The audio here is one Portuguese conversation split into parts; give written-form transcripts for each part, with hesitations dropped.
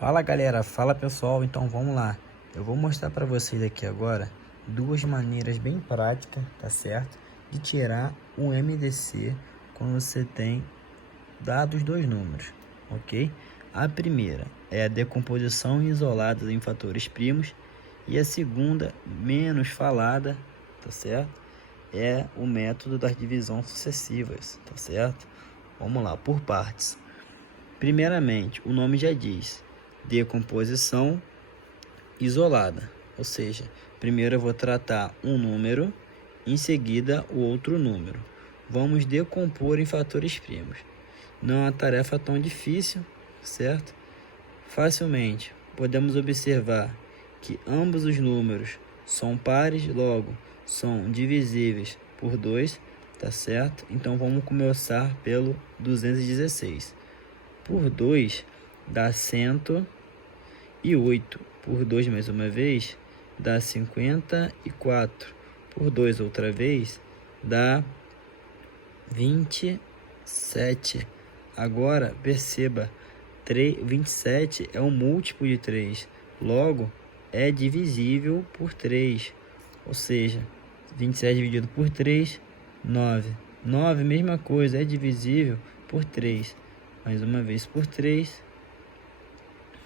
Fala galera, fala pessoal, então vamos lá. Eu vou mostrar para vocês aqui agora duas maneiras bem práticas, tá certo? De tirar um MDC quando você tem dados dois números, ok? A primeira é a decomposição isolada em fatores primos e a segunda, menos falada, tá certo? É o método das divisões sucessivas, tá certo? Vamos lá, por partes. Primeiramente, o nome já diz, decomposição isolada, ou seja, primeiro eu vou tratar um número, em seguida o outro número. Vamos decompor em fatores primos. Não é uma tarefa tão difícil, certo? Facilmente podemos observar que ambos os números são pares, logo são divisíveis por 2, tá certo? Então vamos começar pelo 216. Por 2 dá 108. Por 2 mais uma vez dá 54. Por 2 outra vez dá 27. Agora perceba, 27 é um múltiplo de 3. Logo é divisível por 3. Ou seja, 27 dividido por 3, 9. 9, mesma coisa, é divisível por 3. Mais uma vez por 3,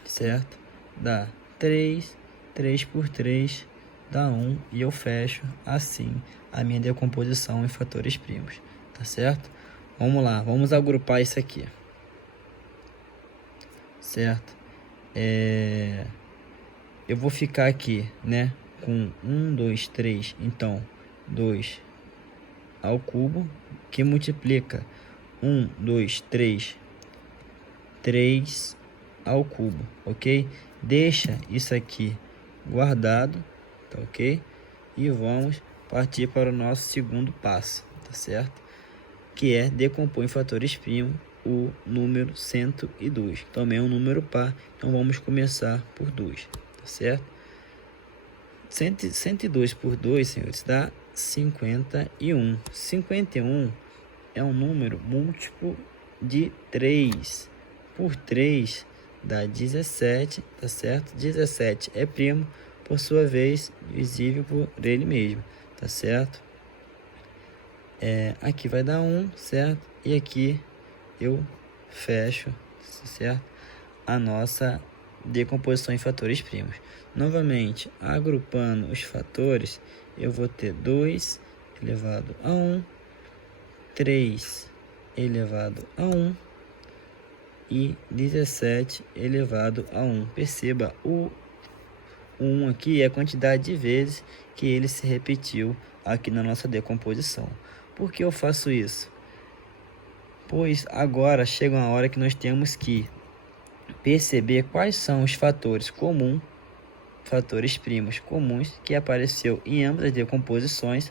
certo? Dá 3, 3 por 3 dá 1 e eu fecho assim a minha decomposição em fatores primos, tá certo? Vamos lá, vamos agrupar isso aqui, certo? Eu vou ficar aqui, né, com 1, 2, 3, então 2 ao cubo, que multiplica 1, 2, 3 ao cubo, ok? Deixa isso aqui guardado, tá ok? E vamos partir para o nosso segundo passo, tá certo? Que é decompor em fatores primos o número 102. Também é um número par, então vamos começar por 2, tá certo? 102 por 2, senhores, dá 51. 51 é um número múltiplo de 3. Por 3 dá 17, tá certo? 17 é primo, por sua vez, divisível por ele mesmo, tá certo? Aqui vai dar 1, certo? E aqui eu fecho, certo? A nossa decomposição em fatores primos. Novamente, agrupando os fatores, eu vou ter 2 elevado a 1, 3 elevado a 1, e 17 elevado a 1. Perceba, o 1 aqui é a quantidade de vezes que ele se repetiu aqui na nossa decomposição. Por que eu faço isso? Pois agora chega uma hora que nós temos que perceber quais são os fatores comuns, fatores primos comuns que apareceu em ambas as decomposições,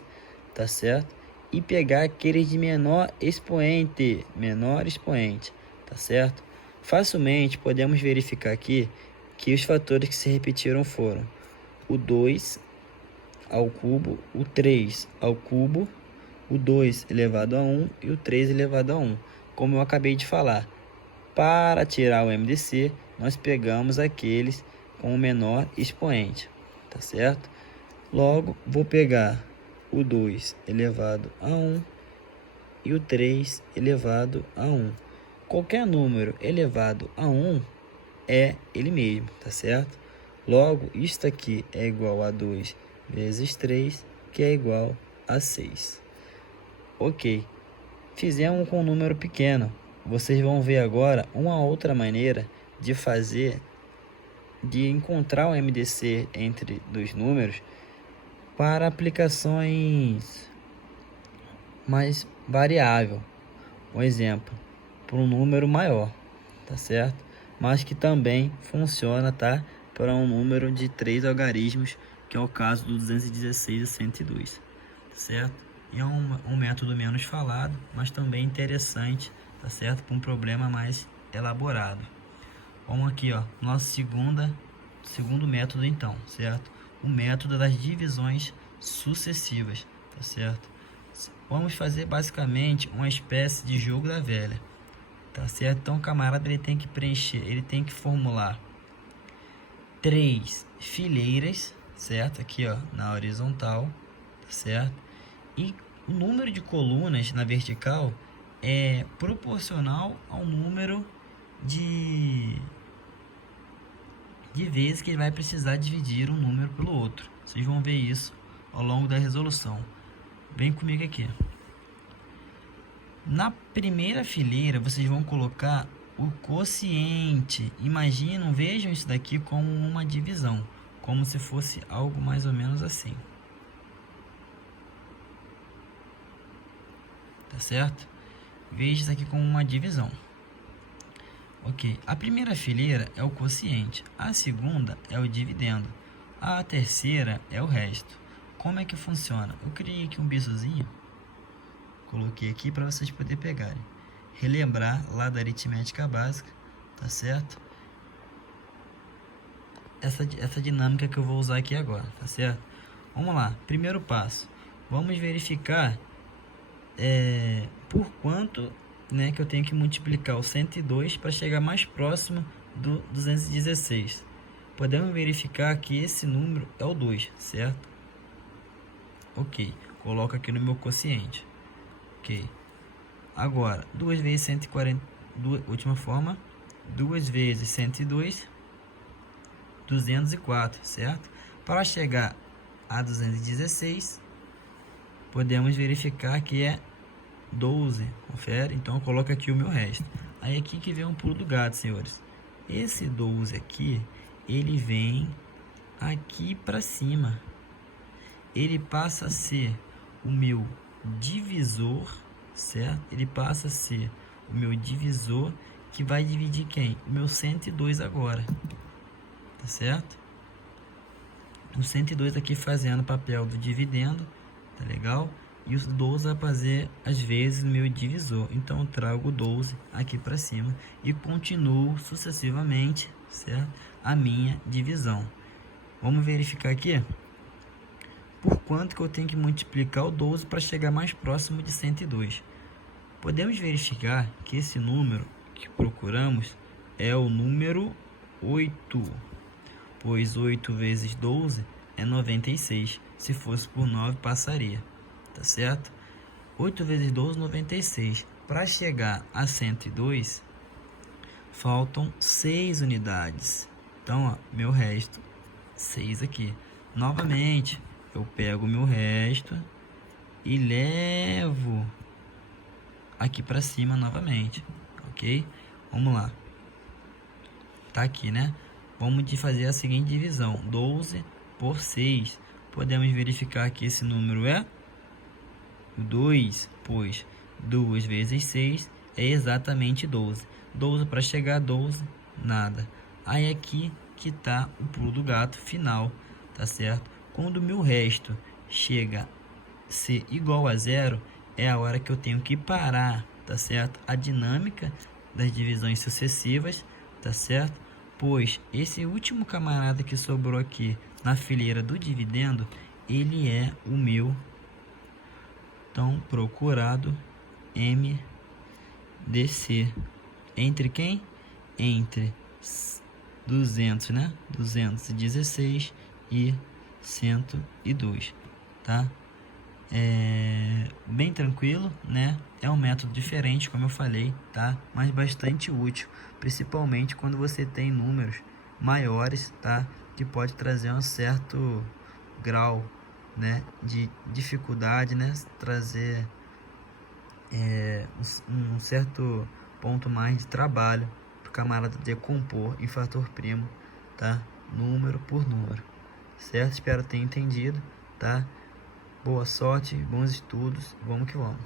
tá certo? E pegar aqueles de menor expoente, tá certo? Facilmente podemos verificar aqui que os fatores que se repetiram foram o 2 ao cubo, o 3 ao cubo, o 2 elevado a 1 e o 3 elevado a 1. Como eu acabei de falar, para tirar o MDC, nós pegamos aqueles com o menor expoente, tá certo? Logo, vou pegar o 2 elevado a 1 e o 3 elevado a 1. Qualquer número elevado a 1 é ele mesmo, tá certo? Logo, isto aqui é igual a 2 vezes 3, que é igual a 6. Ok, fizemos com um número pequeno. Vocês vão ver agora uma outra maneira de encontrar o MDC entre dois números para aplicações mais variável. Um exemplo, para um número maior, tá certo? Mas que também funciona, tá? Para um número de 3 algarismos, que é o caso do 216 e 102, tá certo? E é um método menos falado, mas também interessante, tá certo? Para um problema mais elaborado. Vamos aqui, ó, nosso segundo método então, certo? O método das divisões sucessivas, tá certo? Vamos fazer basicamente uma espécie de jogo da velha, tá certo? Então o camarada ele tem que preencher, ele tem que formular 3 fileiras, certo? Aqui, ó, na horizontal, certo? E o número de colunas na vertical é proporcional ao número de vezes que ele vai precisar dividir um número pelo outro. Vocês vão ver isso ao longo da resolução. Vem comigo aqui. Na primeira fileira, vocês vão colocar o quociente. Imaginam, vejam isso daqui como uma divisão, como se fosse algo mais ou menos assim. Tá certo? Veja isso aqui como uma divisão. Ok, a primeira fileira é o quociente, a segunda é o dividendo, a terceira é o resto. Como é que funciona? Eu criei aqui um bizuzinho, coloquei aqui para vocês poderem pegarem, relembrar lá da aritmética básica, tá certo? Essa dinâmica que eu vou usar aqui agora, tá certo? Vamos lá, primeiro passo, vamos verificar por quanto, né, que eu tenho que multiplicar o 102 para chegar mais próximo do 216. Podemos verificar que esse número é o 2, certo? Ok, coloco aqui no meu quociente. Ok, agora 2 vezes 140, última forma, 2 vezes 102, 204, certo? Para chegar a 216, podemos verificar que é 12, confere? Então eu coloco aqui o meu resto. Aí aqui que vem um pulo do gato, senhores. Esse 12 aqui, ele vem aqui para cima. Ele passa a ser o meu divisor, certo? Ele passa a ser o meu divisor que vai dividir quem? O meu 102 agora, tá certo? O 102 aqui fazendo o papel do dividendo, tá legal? E os 12 vai fazer às vezes meu divisor. Então eu trago o 12 aqui para cima e continuo sucessivamente, certo? A minha divisão. Vamos verificar aqui por quanto que eu tenho que multiplicar o 12 para chegar mais próximo de 102. Podemos verificar que esse número que procuramos é o número 8, pois 8 vezes 12 é 96. Se fosse por 9 passaria. Tá certo? 8 vezes 12, 96. Para chegar a 102, faltam 6 unidades. Então, ó, meu resto, 6 aqui. Novamente, eu pego o meu resto e levo aqui para cima novamente. Ok? Vamos lá. Tá aqui, né? Vamos fazer a seguinte divisão. 12 por 6. Podemos verificar que esse número é o 2, pois 2 vezes 6 é exatamente 12. 12 para chegar a 12, nada. Aí aqui que está o pulo do gato final, tá certo? Quando o meu resto chega a ser igual a zero, é a hora que eu tenho que parar, tá certo? A dinâmica das divisões sucessivas, tá certo? Pois esse último camarada que sobrou aqui na fileira do dividendo, ele é o meu tão procurado MDC. Entre quem? Entre 200, né? 216 e 102, tá? Bem tranquilo, né? É um método diferente, como eu falei, tá? Mas bastante útil, principalmente quando você tem números maiores, tá? Que pode trazer um certo grau, né, de dificuldade, né, trazer um certo ponto mais de trabalho para o camarada decompor em fator primo, tá? Número por número, certo? Espero ter entendido, tá? Boa sorte, bons estudos, vamos que vamos.